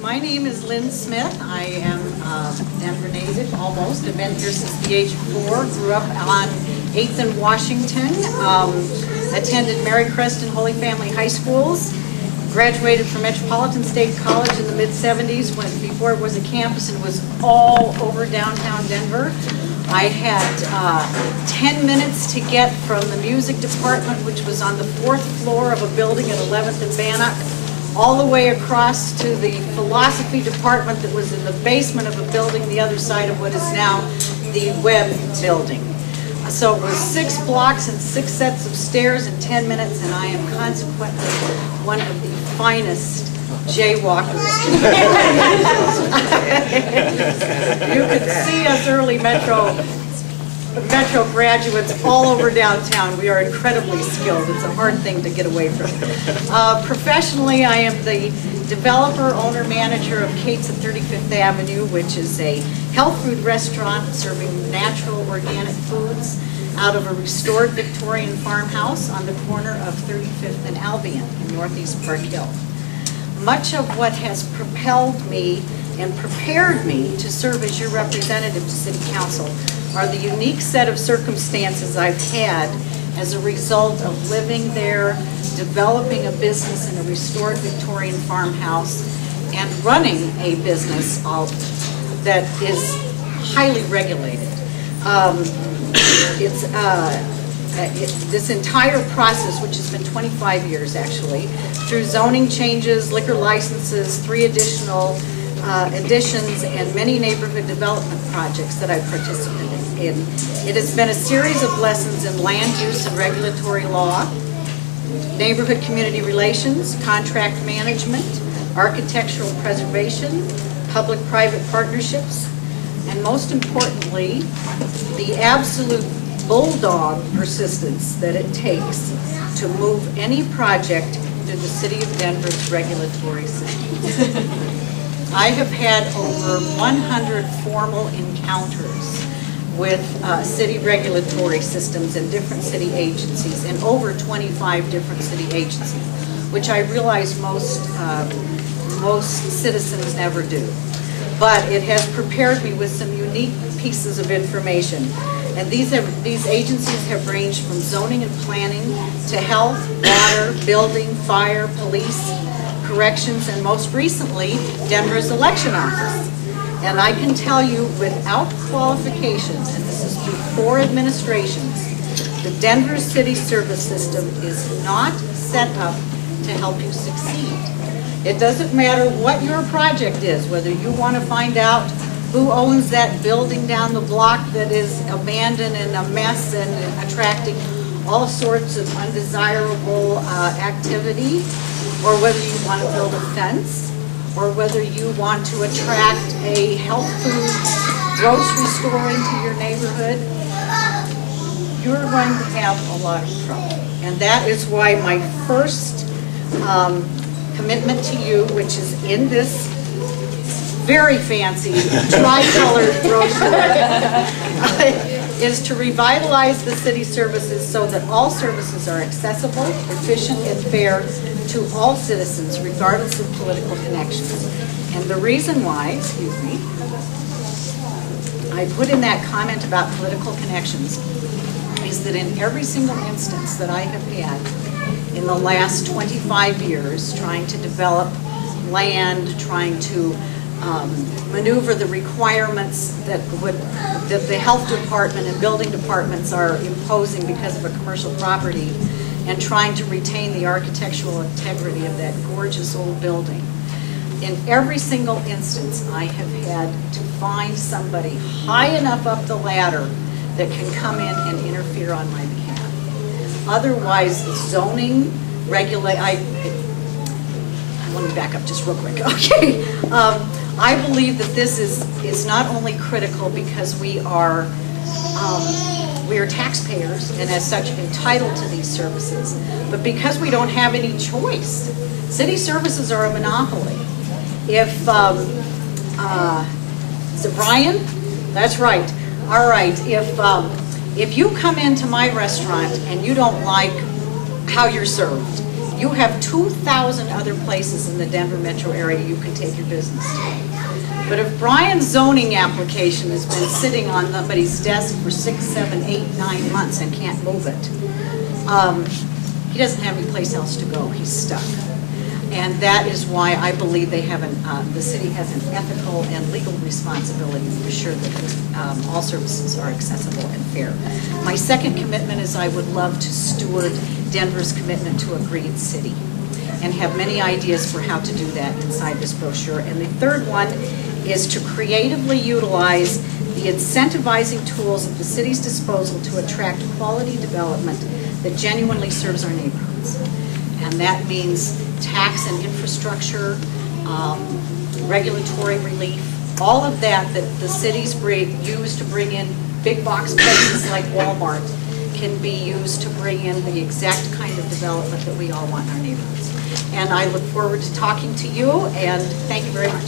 My name is Lynn Smith. I am Denver native, almost. I've been here since the age of 4. Grew up on 8th and Washington. Attended Mary Crest and Holy Family High Schools. Graduated from Metropolitan State College in the mid-70s before it was a campus and was all over downtown Denver. I had 10 minutes to get from the music department, which was on the 4th floor of a building at 11th and Bannock, all the way across to the philosophy department that was in the basement of a building the other side of what is now the Webb building. So it was 6 blocks and 6 sets of stairs in 10 minutes, and I am consequently one of the finest jaywalkers. You could see us early Metro graduates all over downtown. We are incredibly skilled. It's a hard thing to get away from. Professionally, I am the developer, owner, manager of Kate's at 35th Avenue, which is a health food restaurant serving natural, organic foods out of a restored Victorian farmhouse on the corner of 35th and Albion in Northeast Park Hill. Much of what has propelled me and prepared me to serve as your representative to City Council are the unique set of circumstances I've had as a result of living there, developing a business in a restored Victorian farmhouse, and running a business that is highly regulated. This entire process, which has been 25 years actually, through zoning changes, liquor licenses, 3 additional additions, and many neighborhood development projects that I've participated in. It has been a series of lessons in land use and regulatory law, neighborhood community relations, contract management, architectural preservation, public-private partnerships, and most importantly, the absolute bulldog persistence that it takes to move any project through the City of Denver's regulatory system. I have had over 100 formal encounters with city regulatory systems and different city agencies, and over 25 different city agencies, which I realize most citizens never do. But it has prepared me with some unique pieces of information. And these agencies have ranged from zoning and planning to health, water, building, fire, police, corrections, and most recently, Denver's election office. And I can tell you without qualifications, and this is through 4 administrations, the Denver City Service System is not set up to help you succeed. It doesn't matter what your project is, whether you want to find out who owns that building down the block that is abandoned and a mess and attracting all sorts of undesirable activity, or whether you want to build a fence, or whether you want to attract a health food grocery store into your neighborhood, you're going to have a lot of trouble. And that is why my first commitment to you, which is in this very fancy tri-colored brochure, is to revitalize the city services so that all services are accessible, efficient, and fair to all citizens, regardless of political connections. And the reason why, excuse me, I put in that comment about political connections is that in every single instance that I have had in the last 25 years trying to develop land, trying to maneuver the requirements that the health department and building departments are imposing because of a commercial property, and trying to retain the architectural integrity of that gorgeous old building. In every single instance, I have had to find somebody high enough up the ladder that can come in and interfere on my behalf. Otherwise, zoning, let me back up just real quick, okay? I believe that this is not only critical because we are taxpayers and as such entitled to these services, but because we don't have any choice. City services are a monopoly. If, is it Brian? That's right. All right, if you come into my restaurant and you don't like how you're served, You have 2,000 other places in the Denver metro area you can take your business to. But if Brian's zoning application has been sitting on somebody's desk for 6, 7, 8, 9 months and can't move it, he doesn't have any place else to go. He's stuck. And that is why I believe they have the city has an ethical and legal responsibility to ensure that all services are accessible and fair. My second commitment is I would love to steward Denver's commitment to a green city and have many ideas for how to do that inside this brochure. And the third one is to creatively utilize the incentivizing tools at the city's disposal to attract quality development that genuinely serves our neighborhoods. And that means tax and infrastructure, regulatory relief, all of that the cities use to bring in big box places like Walmart can be used to bring in the exact kind of development that we all want in our neighborhoods. And I look forward to talking to you, and thank you very much.